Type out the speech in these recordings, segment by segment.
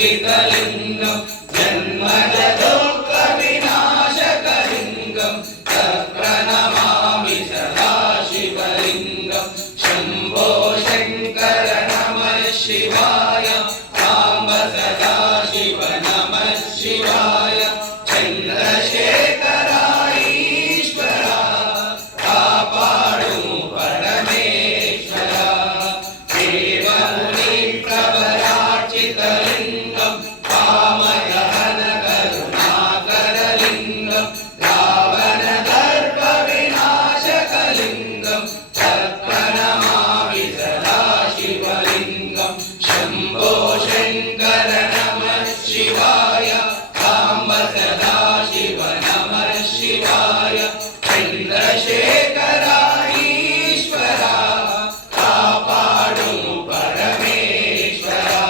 शोभितलिङ्गं जन्मज दुःखविनाशकलिङ्गं तत्प्रणमामि सदा शिवलिङ्गं शम्भो शङ्कर नमः शिवाय साम्ब सदा शिव नमः शिवाय चन्द्रशेखर ईश्वरा कापाडु परमेश्वरा देवमुनि प्रवरार्चितलिङ्गं कामदहन करुणाकरलिङ्गं रावणदर्पविनाशकलिङ्गं तत्प्रणमामि सदा शिवलिङ्गं शम्भो शङ्कर नमः शिवाय साम्ब सदा शिव नमः शिवाय चन्द्रशेखर ईश्वरा कापाडु परमेश्वरा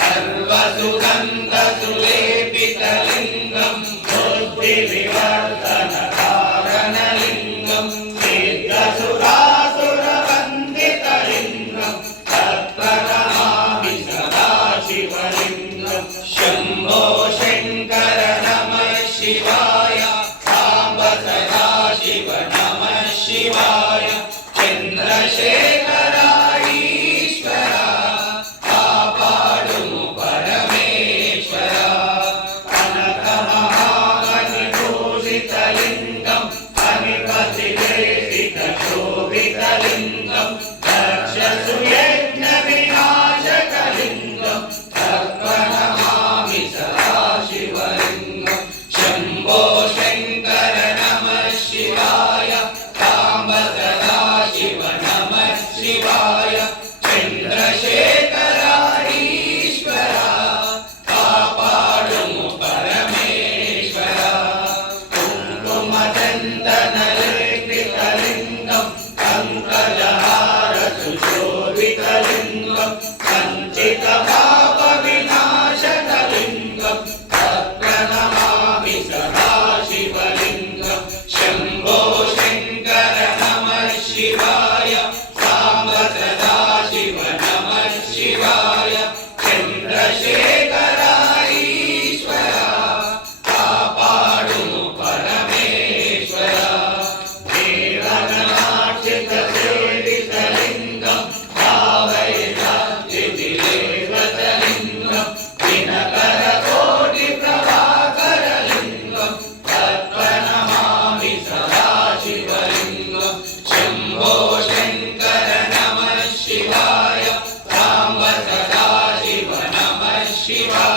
सर्वसुगन्धसुलेपितलिङ्गं बुद्धिविवर्धनकारणलिङ्गं सिद्धसुरासुरवन्दितलिङ्गं तत्प्रणमामि सदा शिवलिङ्गं शम्भो शङ्कर नमः शिवाय साम्ब सदा शिव नमः शिवाय चन्द्रशेखर ईश्वरा कापाडु परमेश्वरा कनकमहागणिभूषितलिङ्गं फणिपतिलेपितशोभितलिङ्गं दक्षसुयज्ञविनाशकलिङ्गं तत्प्रणमामि सदा शिवलिङ्गं शम्भो शङ्कर नमः शिवाय साम्ब सदा शिव नमः शिवाय चन्द्रशेखर ईश्वरा कापाडु परमेश्वरा कुङ्कुमचन्दनलेपितलिङ्गं पङ्कजहार सुशोभितलिङ्गं सञ्चितपापविनाशकलिङ्गं तत्प्रणमामि सदा शिवलिङ्गं शम्भो शङ्कर नमः शिवाय साम्ब सदा शिव नमः शिवाय चन्द्रशेखर ईश्वरा कापाडु परमेश्वरा देवगणार्चितसेवितलिङ्गं भावैराज्यतिलेवतलिङ्गं दिनकरकोटिप्रभाकरलिङ्गं तत्प्रणमामि सदा शिवलिङ्गं शम्भो शङ्कर नमः शिवाय साम्ब सदा शिव नमः शिवाय